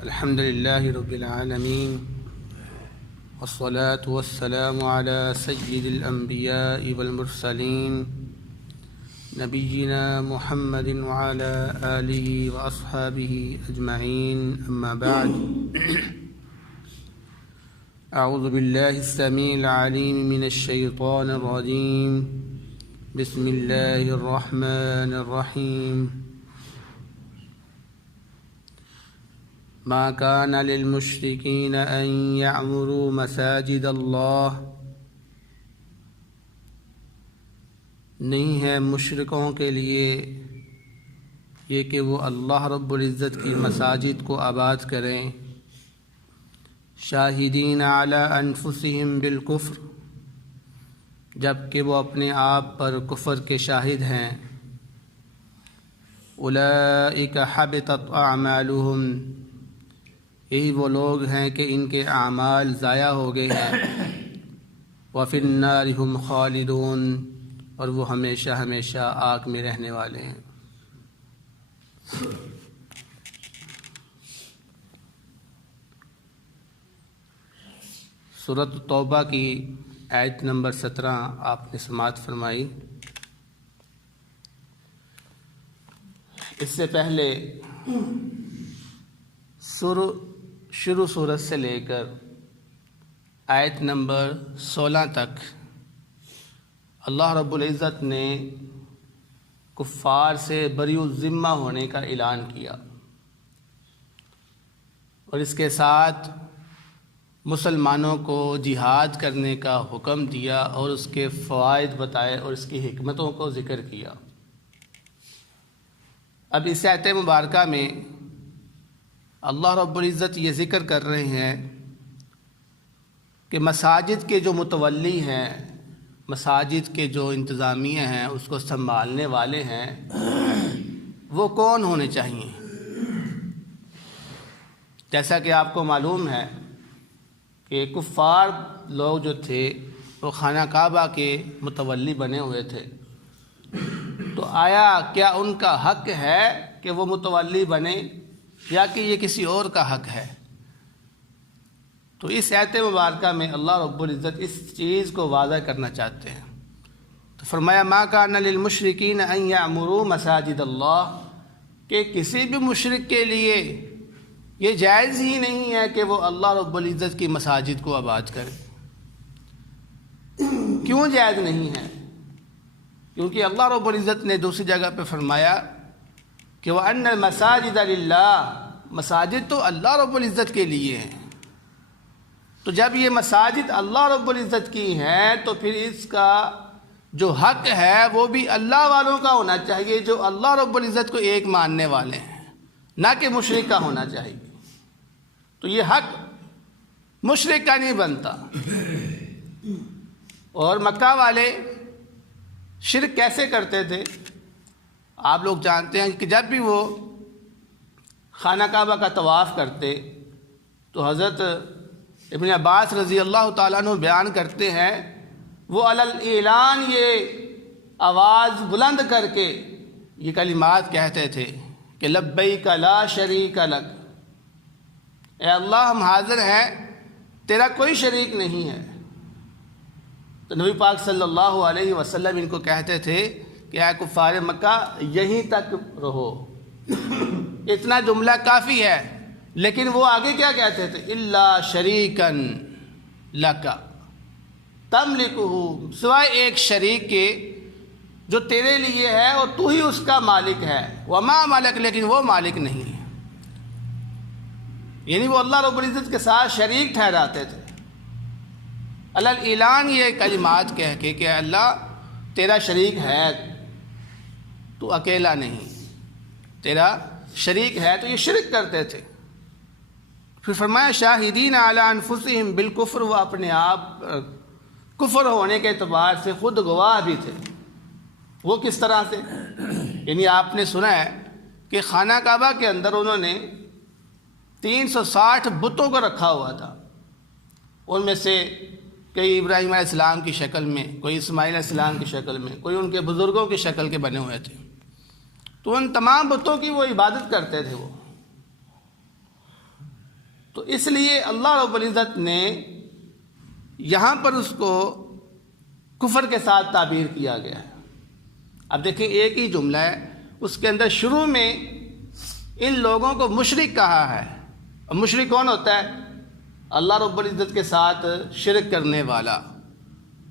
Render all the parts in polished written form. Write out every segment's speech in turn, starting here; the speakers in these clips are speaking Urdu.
الحمد لله رب العالمين والصلاة والسلام على سيد الأنبياء والمرسلين نبينا محمد وعلى آله وأصحابه أجمعين، أما بعد. أعوذ بالله السميع العليم من الشيطان الرجيم. بسم الله الرحمن الرحيم. ما كان للمشركين أن يعمروا مساجد اللہ، نہیں ہے مشرکوں کے لیے یہ کہ وہ اللہ رب العزت کی مساجد کو آباد کریں، شاہدین علی انفسہم بالکفر، جبکہ وہ اپنے آپ پر کفر کے شاہد ہیں. اولئک حبطت اعمالہم، یہی وہ لوگ ہیں کہ ان کے اعمال ضائع ہو گئے ہیں. وفی النار ہم خالدون، اور وہ ہمیشہ ہمیشہ آگ میں رہنے والے ہیں. سورۃ توبہ کی آیت نمبر 17 آپ نے سماعت فرمائی. اس سے پہلے شروع سورت سے لے کر آیت نمبر 16 تک اللہ رب العزت نے کفار سے بری الذمہ ہونے کا اعلان کیا، اور اس کے ساتھ مسلمانوں کو جہاد کرنے کا حکم دیا اور اس کے فوائد بتائے اور اس کی حکمتوں کو ذکر کیا. اب اس آیت مبارکہ میں اللہ رب العزت یہ ذکر کر رہے ہیں کہ مساجد کے جو متولی ہیں، مساجد کے جو انتظامیہ ہیں، اس کو سنبھالنے والے ہیں، وہ کون ہونے چاہیے. جیسا کہ آپ کو معلوم ہے کہ کفار لوگ جو تھے وہ خانہ کعبہ کے متولی بنے ہوئے تھے. تو آیا کیا ان کا حق ہے کہ وہ متولی بنے، یا کہ یہ کسی اور کا حق ہے؟ تو اس آیت مبارکہ میں اللہ رب العزت اس چیز کو واضح کرنا چاہتے ہیں. تو فرمایا ما کان للمشرکین ان یعمروا مساجد اللہ، کہ کسی بھی مشرک کے لیے یہ جائز ہی نہیں ہے کہ وہ اللہ رب العزت کی مساجد کو آباد کرے. کیوں جائز نہیں ہے؟ کیونکہ اللہ رب العزت نے دوسری جگہ پہ فرمایا کہ وَأَنَّ الْمَسَاجِدَ لِلَّهِ، مساجد تو اللہ رب العزت کے لیے ہیں. تو جب یہ مساجد اللہ رب العزت کی ہیں تو پھر اس کا جو حق ہے وہ بھی اللہ والوں کا ہونا چاہیے، جو اللہ رب العزت کو ایک ماننے والے ہیں، نہ کہ مشرک کا ہونا چاہیے. تو یہ حق مشرک کا نہیں بنتا. اور مکہ والے شرک کیسے کرتے تھے آپ لوگ جانتے ہیں کہ جب بھی وہ خانہ کعبہ کا طواف کرتے تو حضرت ابن عباس رضی اللہ تعالیٰ عنہ بیان کرتے ہیں وہ علی الاعلان یہ آواز بلند کر کے یہ کلمات کہتے تھے کہ لبیک لا شریک لک، اے اللہ ہم حاضر ہیں، تیرا کوئی شریک نہیں ہے. تو نبی پاک صلی اللہ علیہ وسلم ان کو کہتے تھے کہ اے کفار مکہ یہیں تک رہو، اتنا جملہ کافی ہے. لیکن وہ آگے کیا کہتے تھے؟ الا شریکن لک تملکہ، سوائے ایک شریک کے جو تیرے لیے ہے اور تو ہی اس کا مالک ہے. وما ملک، لیکن وہ مالک نہیں ہے. یعنی وہ اللہ رب العزت کے ساتھ شریک ٹھہراتے تھے. علی الاعلان یہ کلمات کہہ کے کہ اللہ تیرا شریک ہے، تو اکیلا نہیں، تیرا شریک ہے. تو یہ شرک کرتے تھے. پھر فرمایا شاہدین علی انفسہم بالکفر، وہ اپنے آپ کفر ہونے کے اعتبار سے خود گواہ بھی تھے. وہ کس طرح سے؟ یعنی آپ نے سنا ہے کہ خانہ کعبہ کے اندر انہوں نے 360 بتوں کو رکھا ہوا تھا. ان میں سے کئی ابراہیم علیہ السلام کی شکل میں، کوئی اسماعیل علیہ السلام کی شکل میں، کوئی ان کے بزرگوں کی شکل کے بنے ہوئے تھے. تو ان تمام بتوں کی وہ عبادت کرتے تھے. وہ تو اس لیے اللہ رب العزت نے یہاں پر اس کو کفر کے ساتھ تعبیر کیا گیا ہے۔ اب دیکھیں ایک ہی جملہ ہے، اس کے اندر شروع میں ان لوگوں کو مشرک کہا ہے، اور مشرک کون ہوتا ہے؟ اللہ رب العزت کے ساتھ شرک کرنے والا،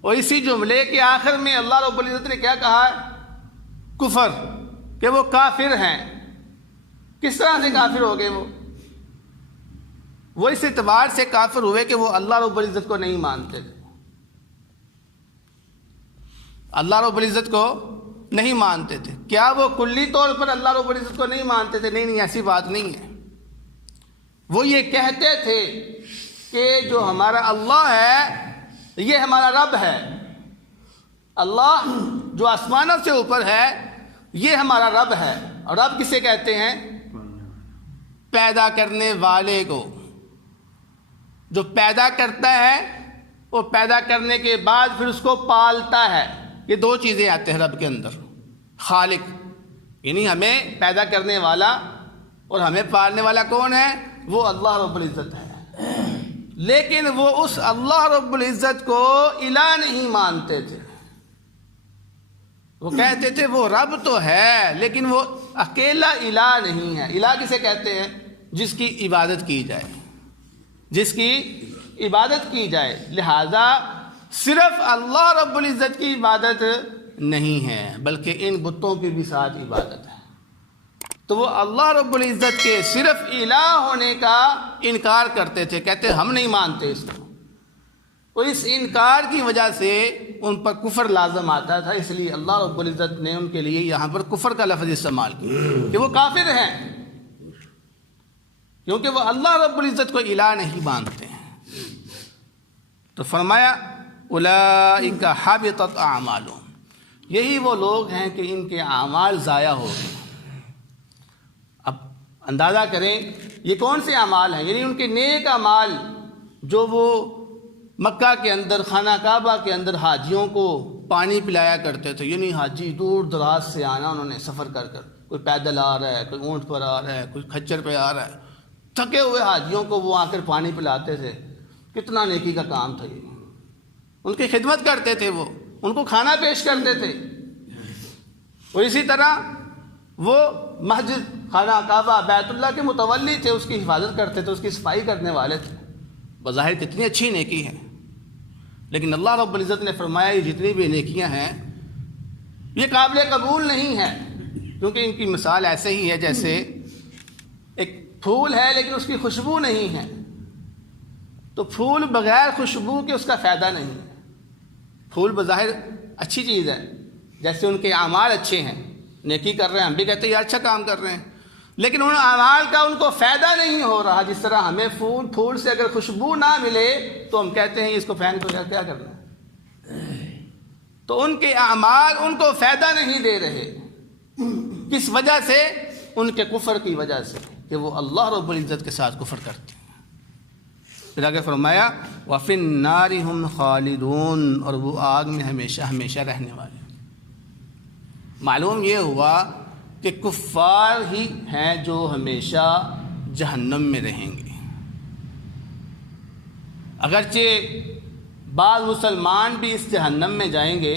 اور اسی جملے کے آخر میں اللہ رب العزت نے کیا کہا ہے؟ کفر، کہ وہ کافر ہیں۔ کس طرح سے کافر ہو گئے؟ وہ اس اعتبار سے کافر ہوئے کہ وہ اللہ رب العزت کو نہیں مانتے تھے، اللہ رب العزت کو نہیں مانتے تھے۔ کیا وہ کلی طور پر اللہ رب العزت کو نہیں مانتے تھے؟ نہیں، ایسی بات نہیں ہے۔ وہ یہ کہتے تھے کہ جو ہمارا اللہ ہے یہ ہمارا رب ہے، اللہ جو آسمانوں سے اوپر ہے یہ ہمارا رب ہے۔ اور رب کسے کہتے ہیں؟ پیدا کرنے والے کو۔ جو پیدا کرتا ہے وہ پیدا کرنے کے بعد پھر اس کو پالتا ہے۔ یہ دو چیزیں آتے ہیں رب کے اندر۔ خالق یعنی ہمیں پیدا کرنے والا، اور ہمیں پالنے والا کون ہے؟ وہ اللہ رب العزت ہے۔ لیکن وہ اس اللہ رب العزت کو الہ نہیں مانتے تھے۔ وہ کہتے تھے وہ رب تو ہے لیکن وہ اکیلا الہ نہیں ہے۔ الہ کسے کہتے ہیں؟ جس کی عبادت کی جائے، جس کی عبادت کی جائے۔ لہذا صرف اللہ رب العزت کی عبادت نہیں ہے بلکہ ان بتوں کی بھی ساتھ عبادت ہے۔ تو وہ اللہ رب العزت کے صرف الہ ہونے کا انکار کرتے تھے، کہتے ہم نہیں مانتے اس کو۔ اور اس انکار کی وجہ سے ان پر کفر لازم آتا تھا، اس لیے اللہ رب العزت نے ان کے لیے یہاں پر کفر کا لفظ استعمال کیا کہ وہ کافر ہیں، کیونکہ وہ اللہ رب العزت کو الہ نہیں مانتے ہیں۔ تو فرمایا اولئک حبطت اعمالهم، یہی وہ لوگ ہیں کہ ان کے اعمال ضائع ہو گئے۔ اب اندازہ کریں یہ کون سے اعمال ہیں؟ یعنی ان کے نیک اعمال جو وہ مکہ کے اندر خانہ کعبہ کے اندر حاجیوں کو پانی پلایا کرتے تھے، یعنی حاجی دور دراز سے آنا انہوں نے سفر کر کر، کوئی پیدل آ رہا ہے، کوئی اونٹ پر آ رہا ہے، کوئی کھچر پہ آ رہا ہے، تھکے ہوئے حاجیوں کو وہ آ کر پانی پلاتے تھے۔ کتنا نیکی کا کام تھا یہ۔ ان کی خدمت کرتے تھے، وہ ان کو کھانا پیش کرتے تھے۔ اور اسی طرح وہ مسجد خانہ کعبہ بیت اللہ کے متولی تھے، اس کی حفاظت کرتے تھے، اس کی صفائی کرنے والے تھے۔ بظاہر کتنی اچھی نیکی ہے، لیکن اللہ رب العزت نے فرمایا یہ جتنی بھی نیکیاں ہیں یہ قابل قبول نہیں ہے، کیونکہ ان کی مثال ایسے ہی ہے جیسے ایک پھول ہے لیکن اس کی خوشبو نہیں ہے۔ تو پھول بغیر خوشبو کے اس کا فائدہ نہیں ہے۔ پھول بظاہر اچھی چیز ہے، جیسے ان کے اعمال اچھے ہیں، نیکی کر رہے ہیں، ہم بھی کہتے ہیں یہ اچھا کام کر رہے ہیں، لیکن ان اعمال کا ان کو فائدہ نہیں ہو رہا۔ جس طرح ہمیں پھول سے اگر خوشبو نہ ملے تو ہم کہتے ہیں اس کو پھینک دو، کیا کرنا ہے۔ تو ان کے اعمال ان کو فائدہ نہیں دے رہے۔ کس وجہ سے؟ ان کے کفر کی وجہ سے، کہ وہ اللہ رب العزت کے ساتھ کفر کرتے ہیں۔ پھر آگے فرمایا وَفِي النَّارِ هُمْ خَالِدُونَ، اور وہ آگ میں ہمیشہ ہمیشہ رہنے والے۔ معلوم یہ ہوا کہ کفار ہی ہیں جو ہمیشہ جہنم میں رہیں گے۔ اگرچہ بعض مسلمان بھی اس جہنم میں جائیں گے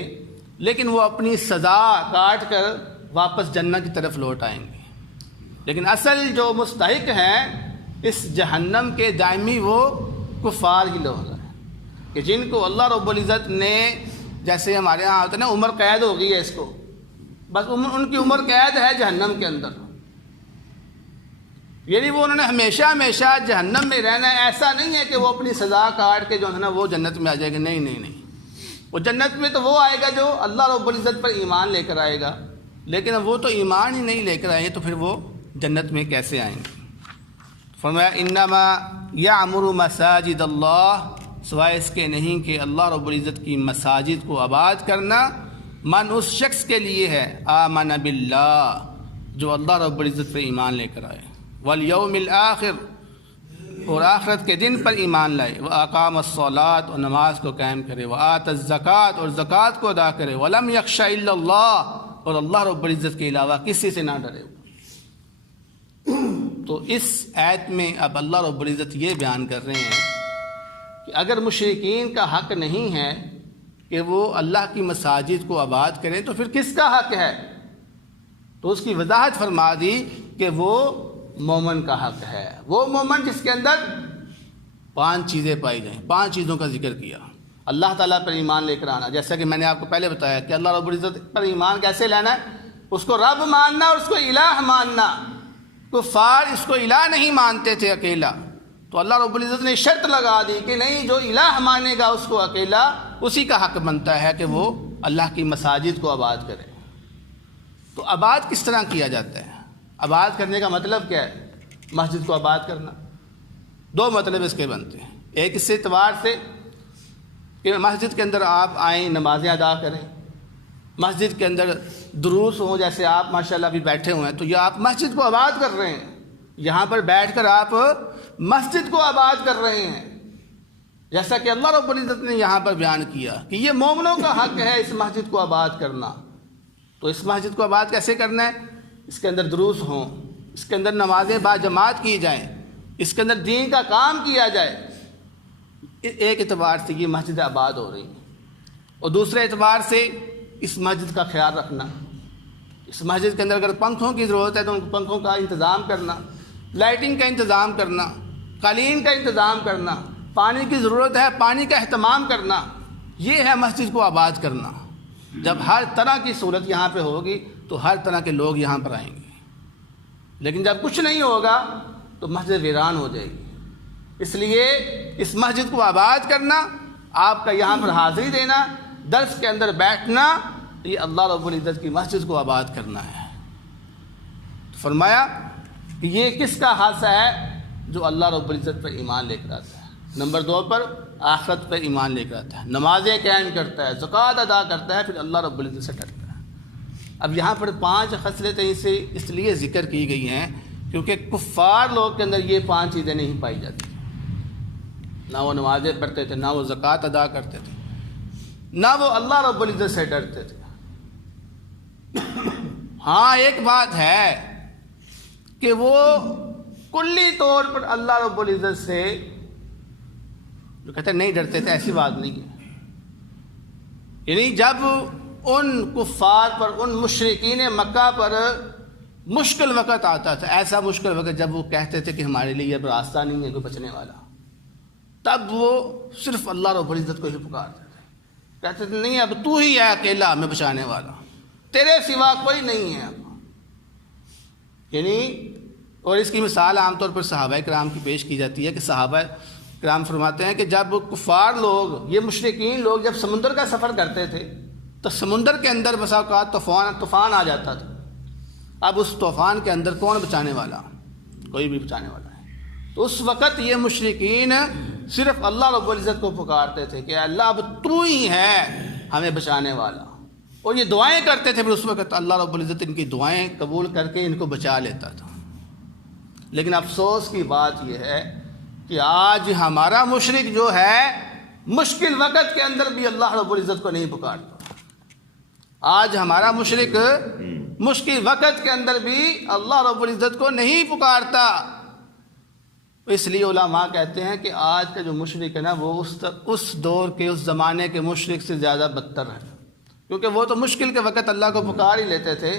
لیکن وہ اپنی سزا کاٹ کر واپس جنت کی طرف لوٹ آئیں گے، لیکن اصل جو مستحق ہیں اس جہنم کے دائمی وہ کفار ہی لوگ ہیں، کہ جن کو اللہ رب العزت نے، جیسے ہمارے ہاں ہوتا ہے نا عمر قید ہو گئی ہے اس کو، بس ان کی عمر قید ہے جہنم کے اندر، یعنی وہ انہوں نے ہمیشہ ہمیشہ جہنم میں رہنا ہے۔ ایسا نہیں ہے کہ وہ اپنی سزا کاٹ کے جو ہے نا وہ جنت میں آ جائے گا، نہیں نہیں نہیں، وہ جنت میں تو وہ آئے گا جو اللہ رب العزت پر ایمان لے کر آئے گا، لیکن اب وہ تو ایمان ہی نہیں لے کر آئے تو پھر وہ جنت میں کیسے آئیں گے؟ فرمایا انما یعمر مساجد اللہ، سوائے اس کے نہیں کہ اللہ رب العزت کی مساجد کو آباد کرنا من اس شخص کے لیے ہے آمن باللہ، جو اللہ رب العزت پر ایمان لے کر آئے، والیوم الآخر، اور آخرت کے دن پر ایمان لائے، واقام الصلاۃ، اور نماز کو قائم کرے، وآت الزکوٰۃ، اور زکوٰۃ کو ادا کرے، ولم یخش الا اللہ، اور اللہ رب العزت کے علاوہ کسی سے نہ ڈرے۔ تو اس آیت میں اب اللہ رب العزت یہ بیان کر رہے ہیں کہ اگر مشرکین کا حق نہیں ہے کہ وہ اللہ کی مساجد کو آباد کریں تو پھر کس کا حق ہے؟ تو اس کی وضاحت فرما دی کہ وہ مومن کا حق ہے، وہ مومن جس کے اندر 5 چیزیں پائی جائیں۔ 5 چیزوں کا ذکر کیا۔ اللہ تعالیٰ پر ایمان لے کر آنا، جیسا کہ میں نے آپ کو پہلے بتایا کہ اللہ رب العزت پر ایمان کیسے لینا ہے، اس کو رب ماننا اور اس کو الہ ماننا۔ کفار اس کو الہ نہیں مانتے تھے اکیلا، تو اللہ رب العزت نے شرط لگا دی کہ نہیں، جو الہ مانے گا اس کو اکیلا، اسی کا حق بنتا ہے کہ وہ اللہ کی مساجد کو آباد کرے۔ تو آباد کس طرح کیا جاتا ہے؟ آباد کرنے کا مطلب کیا ہے؟ مسجد کو آباد کرنا 2 مطلب اس کے بنتے ہیں۔ ایک اس اعتبار سے کہ مسجد کے اندر آپ آئیں، نمازیں ادا کریں، مسجد کے اندر دروس ہوں، جیسے آپ ماشاءاللہ ابھی بیٹھے ہوئے ہیں تو یہ آپ مسجد کو آباد کر رہے ہیں، یہاں پر بیٹھ کر آپ مسجد کو آباد کر رہے ہیں، جیسا کہ اللہ رب العزت نے یہاں پر بیان کیا کہ یہ مومنوں کا حق ہے اس مسجد کو آباد کرنا۔ تو اس مسجد کو آباد کیسے کرنا ہے؟ اس کے اندر دروس ہوں، اس کے اندر نمازیں با جماعت کی جائیں، اس کے اندر دین کا کام کیا جائے۔ ایک اعتبار سے یہ مسجد آباد ہو رہی ہیں، اور دوسرے اعتبار سے اس مسجد کا خیال رکھنا، اس مسجد کے اندر اگر پنکھوں کی ضرورت ہے تو ان پنکھوں کا انتظام کرنا، لائٹنگ کا انتظام کرنا، قالین کا انتظام کرنا، پانی کی ضرورت ہے پانی کا اہتمام کرنا، یہ ہے مسجد کو آباد کرنا۔ جب ہر طرح کی سہولت یہاں پہ ہوگی تو ہر طرح کے لوگ یہاں پر آئیں گے، لیکن جب کچھ نہیں ہوگا تو مسجد ویران ہو جائے گی۔ اس لیے اس مسجد کو آباد کرنا، آپ کا یہاں پر حاضری دینا، درس کے اندر بیٹھنا، یہ اللہ رب العزت کی مسجد کو آباد کرنا ہے۔ تو فرمایا کہ یہ کس کا حصہ ہے؟ جو اللہ رب العزت پر ایمان لے کر آتا ہے، نمبر 2 پر آخرت پر ایمان لے کر آتا ہے، نمازیں قائم کرتا ہے، زکوٰۃ ادا کرتا ہے، پھر اللہ رب العزت سے ڈرتا ہے۔ اب یہاں پر 5 خصلتیں اسے اس لیے ذکر کی گئی ہیں کیونکہ کفار لوگ کے اندر یہ 5 چیزیں نہیں پائی جاتی، نہ وہ نمازیں پڑھتے تھے، نہ وہ زکوٰۃ ادا کرتے تھے، نہ وہ اللہ رب العزت سے ڈرتے تھے۔ ہاں ایک بات ہے کہ وہ کلی طور پر اللہ رب العزت سے جو کہتے ہیں نہیں ڈرتے تھے، ایسی بات نہیں ہے۔ یعنی جب ان کفار پر، ان مشرکین مکہ پر مشکل وقت آتا تھا، ایسا مشکل وقت جب وہ کہتے تھے کہ ہمارے لیے اب راستہ نہیں ہے کوئی بچنے والا، تب وہ صرف اللہ رب العزت کو ہی پکارتے تھے، کہتے تھے نہیں اب تو ہی ہے اکیلا ہمیں بچانے والا، تیرے سوا کوئی نہیں ہے اب۔ یعنی اور اس کی مثال عام طور پر صحابہ کرام کی پیش کی جاتی ہے کہ صحابہ کرام فرماتے ہیں کہ جب کفار لوگ، یہ مشرکین لوگ جب سمندر کا سفر کرتے تھے تو سمندر کے اندر بسا اوقات طوفان آ جاتا تھا۔ اب اس طوفان کے اندر کون بچانے والا؟ کوئی بھی بچانے والا ہے۔ تو اس وقت یہ مشرکین صرف اللہ رب العزت کو پکارتے تھے کہ اللہ اب تو ہی ہے ہمیں بچانے والا، اور یہ دعائیں کرتے تھے، پھر اس وقت اللہ رب العزت ان کی دعائیں قبول کر کے ان کو بچا لیتا تھا۔ لیکن افسوس کی بات یہ ہے کہ آج ہمارا مشرک جو ہے مشکل وقت کے اندر بھی اللہ رب العزت کو نہیں پکارتا۔ آج ہمارا مشرک مشکل وقت کے اندر بھی اللہ رب العزت کو نہیں پکارتا۔ اس لیے علماء کہتے ہیں کہ آج کا جو مشرک ہے نا وہ اس دور کے، اس زمانے کے مشرک سے زیادہ بدتر ہے، کیونکہ وہ تو مشکل کے وقت اللہ کو پکار ہی لیتے تھے،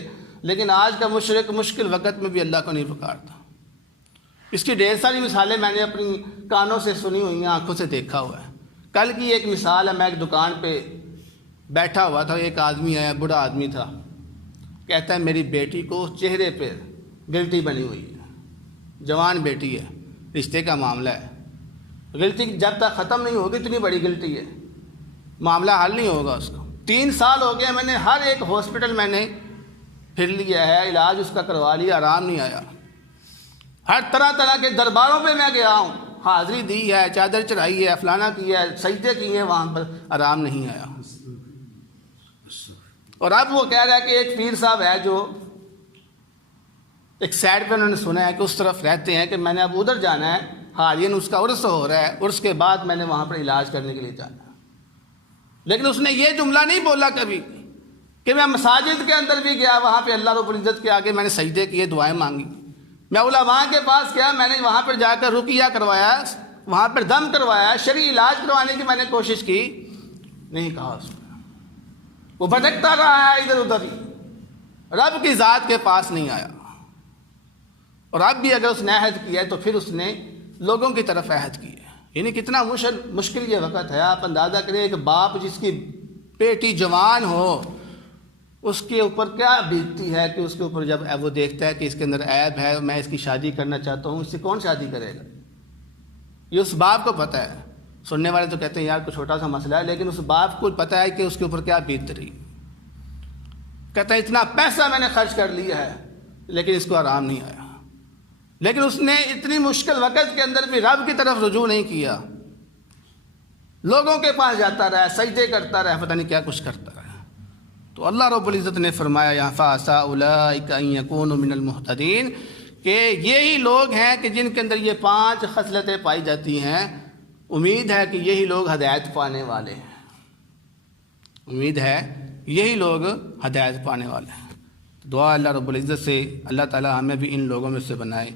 لیکن آج کا مشرک مشکل وقت میں بھی اللہ کو نہیں پکارتا۔ اس کی ڈھیر ساری مثالیں میں نے اپنی کانوں سے سنی ہوئی ہیں، آنکھوں سے دیکھا ہوا ہے۔ کل کی ایک مثال ہے، میں ایک دکان پہ بیٹھا ہوا تھا، ایک آدمی آیا، بوڑھا آدمی تھا، کہتا ہے میری بیٹی کو چہرے پہ گلٹی بنی ہوئی ہے، جوان بیٹی ہے، رشتے کا معاملہ ہے، گلٹی جب تک ختم نہیں ہوگی اتنی بڑی گلٹی ہے، معاملہ حل نہیں ہوگا اس کو۔ 3 سال ہو گئے، میں نے ہر ایک ہاسپٹل میں نے پھر لیا ہے، علاج اس کا کروا لیا، آرام نہیں آیا۔ ہر طرح کے درباروں پہ میں گیا ہوں، حاضری دی ہے، چادر چڑھائی ہے، فلانا کیا ہے، سجدے کیے ہیں، وہاں پر آرام نہیں آیا۔ اور اب وہ کہہ رہا ہے کہ ایک پیر صاحب ہے جو ایک سائڈ پہ انہوں نے سنا ہے کہ اس طرف رہتے ہیں کہ میں نے اب ادھر جانا ہے، حالین اس کا عرس ہو رہا ہے، عرس کے بعد میں نے وہاں پر علاج کرنے کے لیے جانا ہے۔ لیکن اس نے یہ جملہ نہیں بولا کبھی کہ میں مساجد کے اندر بھی گیا، وہاں پہ اللہ رب العزت کے آگے میں نے سجدے کیے، دعائیں مانگی، میں علماء کے پاس گیا، میں نے وہاں پر جا کر رقیہ کروایا، وہاں پر دم کروایا، شرعی علاج کروانے کی میں نے کوشش کی، نہیں کہا اس نے۔ وہ بھٹکتا رہا ہے ادھر ادھر ہی، رب کی ذات کے پاس نہیں آیا۔ اور اب بھی اگر اس نے عہد کیا ہے تو پھر اس نے لوگوں کی طرف عہد کیا ہے۔ یعنی کتنا مشکل یہ وقت ہے، آپ اندازہ کریں ایک باپ جس کی بیٹی جوان ہو، اس کے اوپر کیا بیتتی ہے کہ اس کے اوپر جب وہ دیکھتا ہے کہ اس کے اندر عیب ہے، میں اس کی شادی کرنا چاہتا ہوں، اس سے کون شادی کرے گا؟ یہ اس باپ کو پتہ ہے۔ سننے والے تو کہتے ہیں یار کوئی چھوٹا سا مسئلہ ہے، لیکن اس باپ کو پتہ ہے کہ اس کے اوپر کیا بیت رہی۔ کہتا ہے اتنا پیسہ میں نے خرچ کر لیا ہے لیکن اس کو آرام نہیں آیا، لیکن اس نے اتنی مشکل وقت کے اندر بھی رب کی طرف رجوع نہیں کیا، لوگوں کے پاس جاتا رہا، سجدے کرتا رہا، پتہ نہیں کیا کچھ کرتا رہا۔ تو اللہ رب العزت نے فرمایا یہاں فَعَسَىٰ أُولَٰئِكَ أَن يَكُونُوا مِنَ الْمُهْتَدِينَ، کہ یہی لوگ ہیں کہ جن کے اندر یہ 5 خصلتیں پائی جاتی ہیں، امید ہے کہ یہی لوگ ہدایت پانے والے ہیں، امید ہے یہی لوگ ہدایت پانے والے ہیں۔ دعا اللہ رب العزت سے اللہ تعالی ہمیں بھی ان لوگوں میں سے بنائے۔